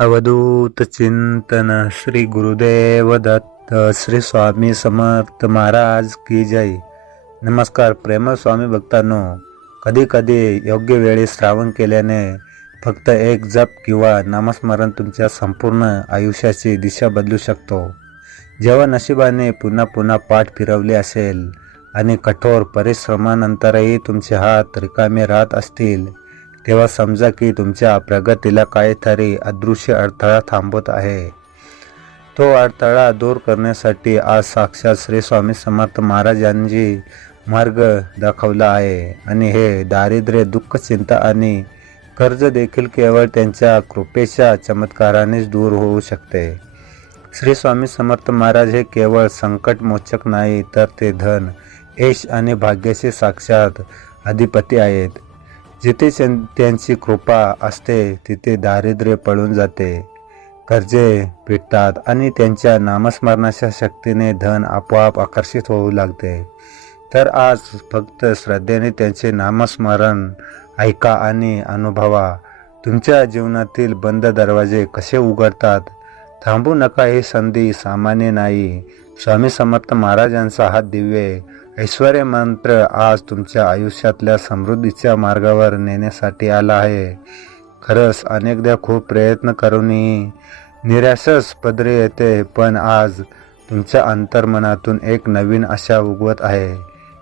अवधूत चिंतन श्री गुरुदेव दत्त श्री स्वामी समर्थ महाराज की जय। नमस्कार प्रेम स्वामी भक्तांनो कधी कधी योग्य वेळी श्रावण केल्याने फक्त एक जप किंवा नामस्मरण तुमच्या संपूर्ण आयुष्याची दिशा बदलू शकतो। जेव्हा नशिबाने पुन्हा पुन्हा पाठ फिरवले असेल आणि कठोर परिश्रमानंतरही तुमचे हात रिकामे राहत असतील तेव्हा समजा की तुमच्या प्रगतीला काहीतरी अदृश्य अडथळा थांबवत आहे. तो अडथळा दूर करण्यासाठी आज साक्षात श्री स्वामी समर्थ महाराजांची मार्ग दाखवला आहे आणि हे दारिद्र्य दुःख चिंता आणि कर्ज देखील केवळ त्यांच्या कृपेच्या चमत्कारानेच दूर होऊ शकते. श्री स्वामी समर्थ महाराज हे केवळ संकटमोचक नाही तर ते धन यश आणि भाग्याचे साक्षात अधिपती आहेत. जिथे त्यांची कृपा असते तिथे दारिद्र्य पळून जाते. कर्जे पिटतात आणि त्यांच्या नामस्मरणाच्या शक्तीने धन आपोआप आकर्षित होऊ लागते. तर आज फक्त श्रद्धेने त्यांचे नामस्मरण ऐका आणि अनुभवा. तुमच्या जीवनातील बंद दरवाजे कसे उघडतात? थांबू नका ही संधी सामान्य नाही. स्वामी समर्थ महाराजांचा हा दिव्य ऐश्वर्य मंत्र आज तुमच्या आयुष्यातल्या समृद्धीच्या मार्गावर नेण्यासाठी आला आहे. खरंच अनेकदा खूप प्रयत्न करूनही निराशच पदरी येते पण आज तुमच्या अंतर्मनातून एक नवीन आशा उगवत आहे.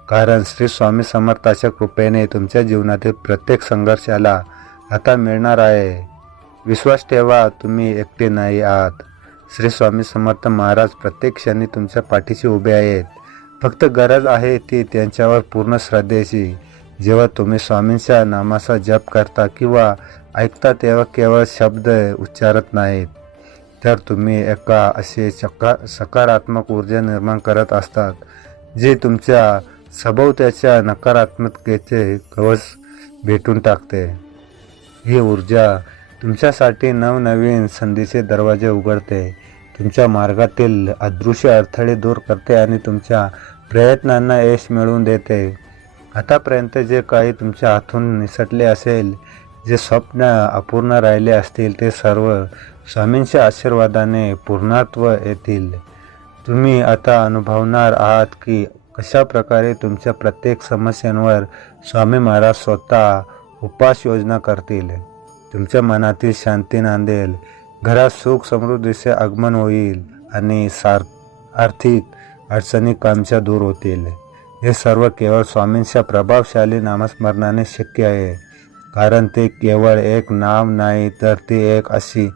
कारण श्री स्वामी समर्थाच्या कृपेने तुमच्या जीवनातील प्रत्येक संघर्षाला आता मिळणार आहे. विश्वास ठेवा तुम्ही एकटे नाही आहात. श्री स्वामी समर्थ महाराज प्रत्येक क्षणी तुमच्या पाठीशी उभे आहेत. फक्त गरज आहे ती त्यांच्यावर पूर्ण श्रद्धेची. जेव्हा तुम्ही स्वामींच्या नामाचा जप करता किंवा ऐकता तेव्हा केवळ शब्द उच्चारत नाहीत. तर तुम्ही एका असे चका सकारात्मक ऊर्जा निर्माण करत असतात जे तुमच्या सभोवत्याच्या नकारात्मकतेचे कवच भेटून टाकते. ही ऊर्जा तुमच्यासाठी नवनवीन संधीचे दरवाजे उघडते. तुमच्या मार्गातील अदृश्य अडथळे दूर करते आणि तुमच्या प्रयत्नांना यश मिळवून देते. आतापर्यंत जे काही तुमच्या हातून निसटले असेल जे स्वप्न अपूर्ण राहिले असतील ते सर्व स्वामींच्या आशीर्वादाने पूर्णत्व येतील. तुम्ही आता अनुभवणार आहात की कशा प्रकारे तुमच्या प्रत्येक समस्यांवर स्वामी महाराज स्वतः उपास योजना करतील. तुमच्या मनातील शांती नांदेल. घरात सुख समृद्धीचे आगमन होईल आणि सार आर्थिक अडचणी कामच्या दूर होतील. हे सर्व केवळ स्वामींच्या प्रभावशाली नामस्मरणाने शक्य आहे कारण ते केवळ एक नाम नाही तर ती एक अशी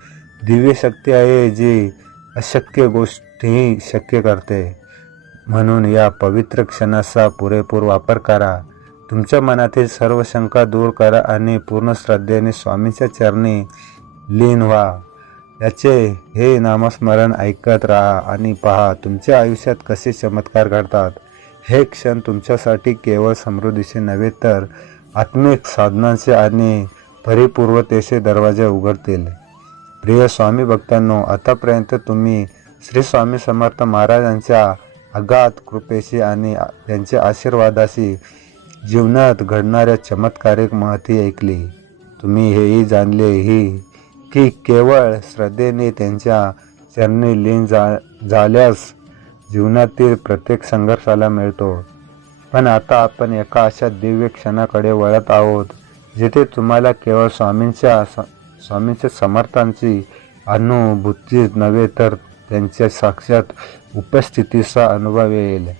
दिव्य शक्ती आहे जी अशक्य गोष्टीही शक्य करते. म्हणून या पवित्र क्षणाचा पुरेपूर वापर करा. तुमच्या मनातील सर्व शंका दूर करा आणि पूर्ण श्रद्धेने स्वामीच्या चरणी लीन व्हा. याचे हे नामस्मरण ऐकत राहा आणि पहा तुमच्या आयुष्यात कसे चमत्कार घडतात. हे क्षण तुमच्यासाठी केवळ समृद्धीचे नव्हे तर आत्मिक साधनांचे आणि परिपूर्वतेचे दरवाजे उघडतील. प्रिय स्वामी भक्तांनो आतापर्यंत तुम्ही श्री स्वामी समर्थ महाराजांच्या अगाध कृपेशी आणि त्यांच्या आशीर्वादाशी जीवनात घडणाऱ्या चमत्कारिक महती ऐकली. तुम्ही हेही जाणले ही की केवळ श्रद्धेने त्यांच्या चरणी लीन जा झाल्यास जीवनातील प्रत्येक संघर्षाला मिळतो. पण आता आपण एका अशा दिव्य क्षणाकडे वळत आहोत जिथे तुम्हाला केवळ स्वामींच्या स- स्वामींच्या समर्थांची अनुभूतीच नव्हे तर त्यांच्या साक्षात उपस्थितीचा अनुभव येईल.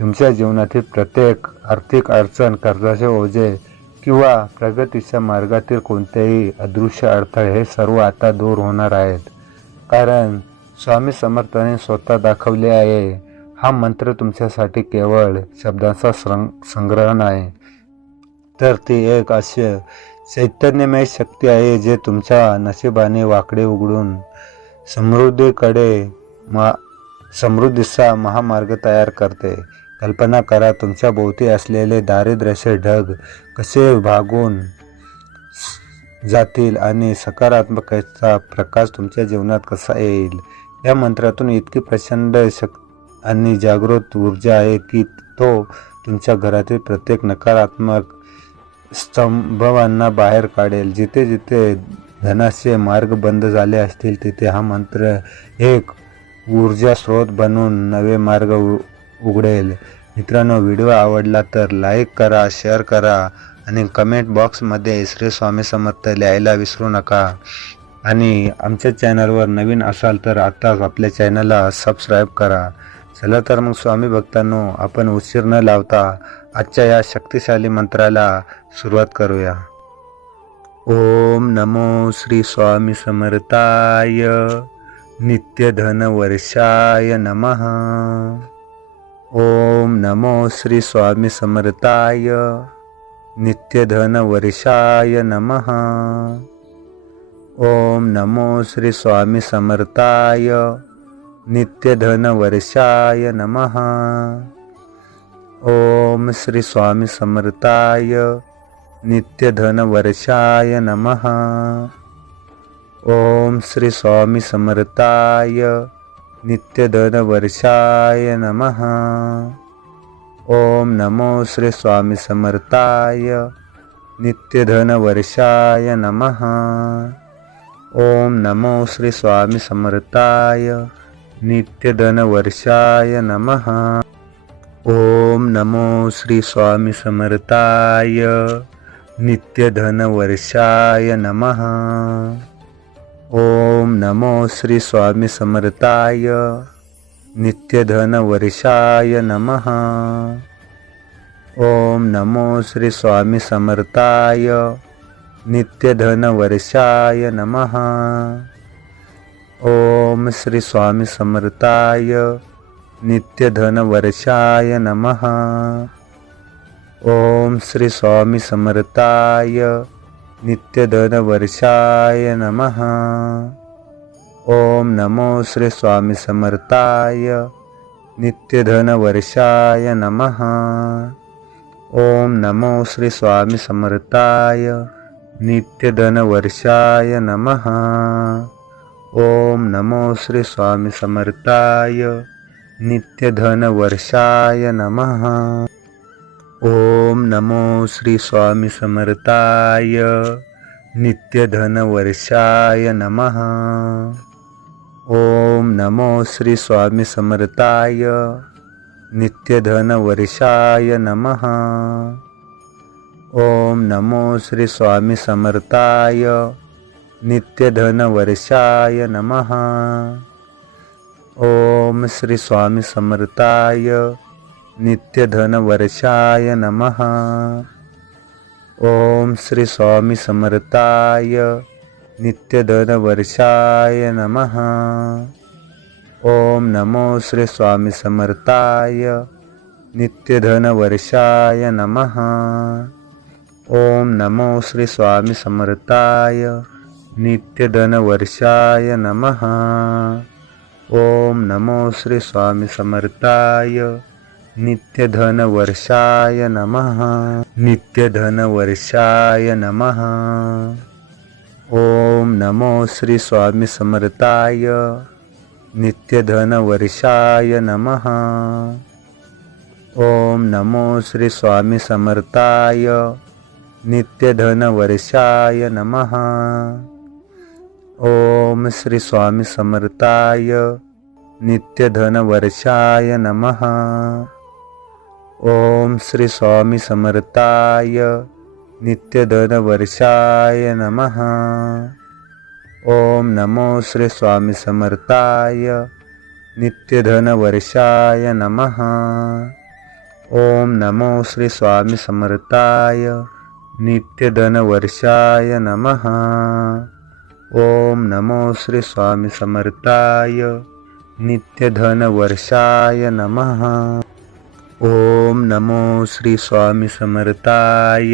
तुमच्या जीवनातील प्रत्येक आर्थिक अडचण कर्जाचे ओझे किंवा प्रगतीच्या मार्गातील कोणतेही अदृश्य अडथळे हे सर्व आता दूर होणार आहेत. कारण स्वामी समर्थाने स्वतः दाखवले आहे हा मंत्र तुमच्यासाठी केवळ शब्दांचा संग्रह नाही तर ती एक अशी चैतन्यमय शक्ती आहे जे तुमच्या नशिबाने वाकडे उघडून समृद्धीकडे मा समृद्धीचा महामार्ग तयार करते. कल्पना करा तुमच्या भोवती असलेले दारिद्र्याचे ढग कसे भागून जातील आणि सकारात्मकतेचा प्रकाश तुमच्या जीवनात कसा येईल? या मंत्रातून इतकी प्रचंड शक् आणि जागृत ऊर्जा आहे की तो तुमच्या घरातील प्रत्येक नकारात्मक स्तंभांना बाहेर काढेल. जिथे जिथे धनाचे मार्ग बंद झाले असतील तिथे हा मंत्र एक ऊर्जा स्रोत बनून नवे मार्ग उघडेल. मित्रांनो व्हिडिओ आवडला तर लाईक करा शेअर करा आणि कमेंट बॉक्समध्ये श्री स्वामी समर्थ लिहायला विसरू नका. आणि आमच्या चॅनलवर नवीन असाल तर आत्ताच आपल्या चॅनलला सबस्क्राईब करा. चला तर मग स्वामी भक्तांनो आपण उशीर न लावता आजच्या या शक्तिशाली मंत्राला सुरुवात करूया. ओम नमो श्री स्वामी समर्थाय. नित्यधन वर्षाय नमः. ओम नमो श्री स्वामी समर्थाय। नित्यधन वर्षाय नमः। ओम नमो श्री स्वामी समर्थाय। नित्यधन वर्षाय नमः। ओम श्री स्वामी समर्थाय। नित्यधन वर्षाय नमः। ओम श्री स्वामी समर्थाय। नित्यधनवर्षाय नमः। ॐ नमो श्री स्वामी समर्थाय। नित्यधन नमः। ॐ नमो श्री स्वामी समर्थाय। नित्यधन नमः। ॐ नमो श्री स्वामी समर्थाय। नित्यधन नमः। ओम नमो श्री स्वामी समर्थाय. नित्यधन वर्षाय नमः. ओम नमो श्री स्वामी समर्थाय. नित्यधन वर्षाय नमः. ओम श्री स्वामी समर्थाय. नित्यधन वर्षाय नमः. ओम श्री स्वामी समर्थाय. नित्यधनवर्षाय नमः। ॐ नमो श्री स्वामी समर्थाय। नित्यधन नमः। ॐ नमो श्री स्वामी समर्थाय। नित्यधन नमः। ॐ नमो श्री स्वामी समर्थाय। नित्यधन नमः। ॐ नमो श्री नित्यधनवर्षाय नमः। ॐ नमो श्री नित्यधनवर्षाय नमः। ॐ नमो श्री नित्यधनवर्षाय नमः। ॐ श्री स्वामी नित्यधनवर्षाय नमः। ॐ श्री स्वामी समर्थाय नित्यधनवर्षाय नमः। ॐ नमो श्री स्वामी समर्थाय नित्यधनवर्षाय नमः। ॐ नमो श्री स्वामी समर्थाय नित्यधनवर्षाय नमः। ॐ नमो श्री स्वामी समर्थाय नित्यधनवर्षाय नमः। नित्यधनवर्षाय नमः। ओम नमो श्री स्वामी समर्थाय। नित्यधन वर्षाय नमः। ओम नमो श्री स्वामी समर्थाय। नित्यधन वर्षाय नमः। ओम श्री स्वामी समर्थाय। नित्यधन वर्षाय नमः। ओम श्री स्वामी समर्थाय नित्यधन वर्षाय नमः। ओम नमो श्री स्वामी समर्थाय नित्यधन वर्षाय नमः। ओम नमो श्री स्वामी समर्थाय नित्यधन वर्षाय नमः। ओम नमो श्री स्वामी समर्थाय नित्यधन वर्षाय नमः। ओम नमो श्री स्वामी समर्थाय.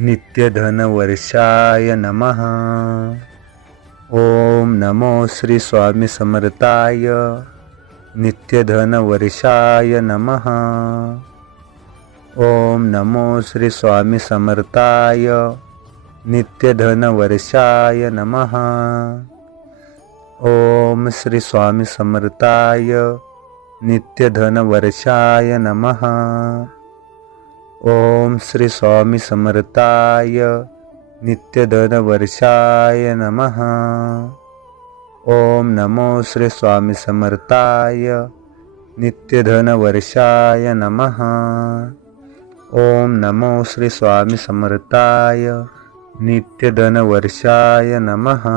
नित्यधन वर्षाय नमः. ओम नमो श्री स्वामी समर्थाय. नित्यधन वर्षाय नमः. ओम नमो श्री स्वामी समर्थाय. नित्यधन वर्षाय नमः. ओम श्री स्वामी समर्थाय. नित्यधनवर्षाय नमः। ॐ नमो श्री स्वामी समर्थाय नित्यधनवर्षाय नमः। ॐ नमो श्री स्वामी समर्थाय नित्यधनवर्षाय नमः। ॐ नमो श्री स्वामी समर्थाय नित्यधनवर्षाय नमः।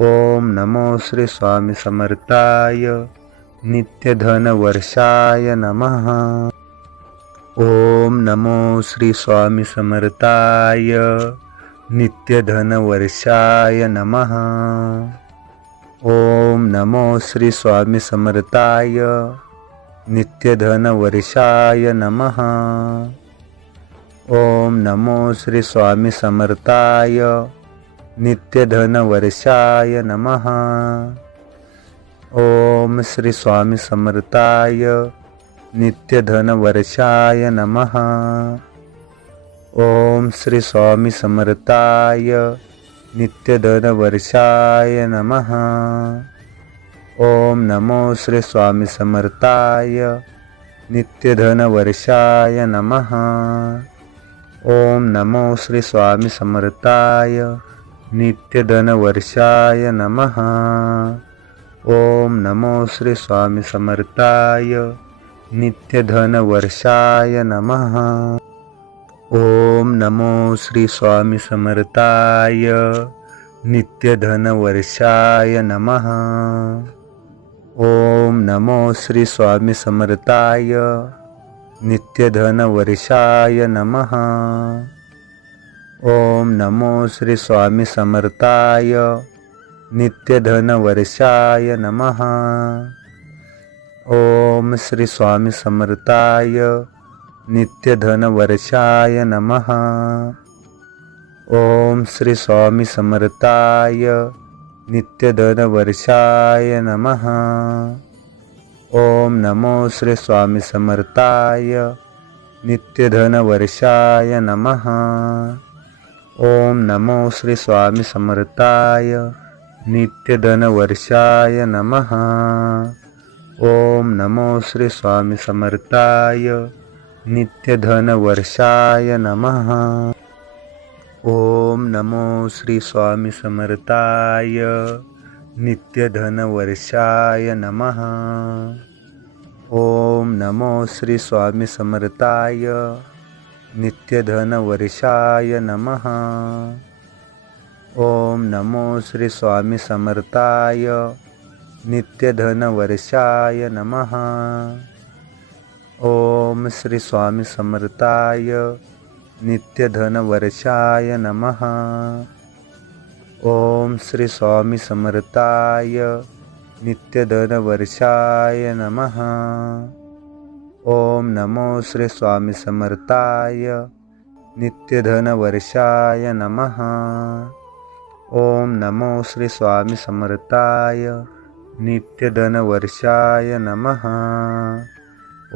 ॐ नमो श्री स्वामी समर्थाय नित्यधनवर्षाय नमः। ॐ नमो श्री स्वामी समर्थाय। नित्यधनवर्षाय नमः। ॐ नमो श्री स्वामी समर्थाय। नित्यधनवर्षाय नमः। ॐ नमो स्वामी श्री स्वामी समर्थाय। नित्यधनवर्षाय नमः। ॐ श्री स्वामी समर्थाय नित्यधनवर्षाय नमः। ॐ नमो श्री स्वामी समर्थाय नित्यधनवर्षाय नमः। ॐ नमो श्री स्वामी समर्थाय नित्यधनवर्षाय नमः। ॐ नमो श्री स्वामी समर्थाय नित्यधनवर्षाय नमः। ॐ नमो श्री स्वामी समर्थाय. नित्यधनवर्षाय नमः. ॐ नमो श्री स्वामी समर्थाय. नित्यधनवर्षाय नमः. ॐ नमो श्री स्वामी समर्थाय. नित्यधनवर्षाय नमः. ॐ नमो श्री स्वामी समर्थाय. नित्यधनवर्षाय नमः। ॐ नमो श्री स्वामी समर्थाय नित्यधनवर्षाय नमः। ॐ नमो श्री स्वामी समर्थाय नित्यधनवर्षाय नमः। ॐ नमो श्री स्वामी समर्थाय नित्यधनवर्षाय नमः। ॐ नमो श्री स्वामी समर्थाय नित्यधनवर्षाय नमः। ॐ नमो श्री स्वामी समर्थाय। नित्यधनवर्षाय नमः। ॐ नमो स्वामी समर्थाय नित्यधनवर्षाय नमः ॐ श्री स्वामी समर्थाय। नित्यधनवर्षाय नमः। ॐ नमो श्री स्वामी समर्थाय। नित्यधनवर्षाय नमः। ॐ नमो श्री स्वामी समर्थाय. नित्यधनवर्षाय नमः. ॐ श्री स्वामी समर्थाय. नित्यधनवर्षाय नमः. ॐ श्री स्वामी समर्थाय. नित्यधनवर्षाय नमः. ॐ नमो श्री स्वामी समर्थाय. नित्यधनवर्षाय नमः. ॐ नमो श्री स्वामी समर्थाय नित्यधनवर्षाय नमः।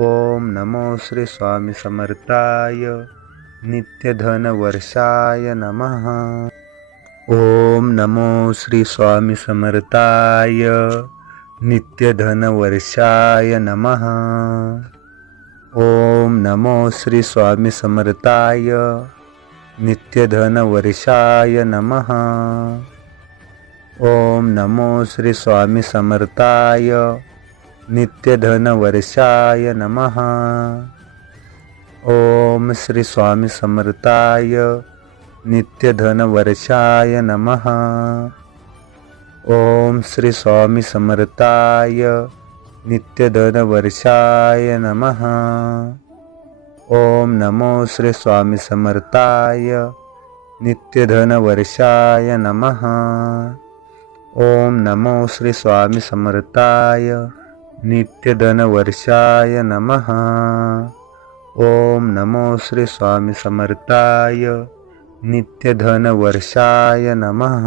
ॐ नमो श्री स्वामी समर्थाय नित्यधनवर्षाय नमः। ॐ नमो श्री स्वामी समर्थाय नित्यधनवर्षाय नमः। ॐ नमो श्री स्वामी समर्थाय नित्यधनवर्षाय नमः। ॐ नमो श्री स्वामी समर्थाय। नित्यधनवर्षाय नमः। ॐ श्री स्वामी समर्थाय। नित्यधनवर्षाय नमः। ॐ श्री स्वामी समर्थाय। नित्यधनवर्षाय नमः। ॐ नमो श्री स्वामी समर्थाय. नित्यधनवर्षाय नमः. ॐ नमो श्री स्वामी समर्थाय. नित्यधनवर्षाय नमः. ॐ नमो श्री स्वामी समर्थाय. नित्यधनवर्षाय नमः.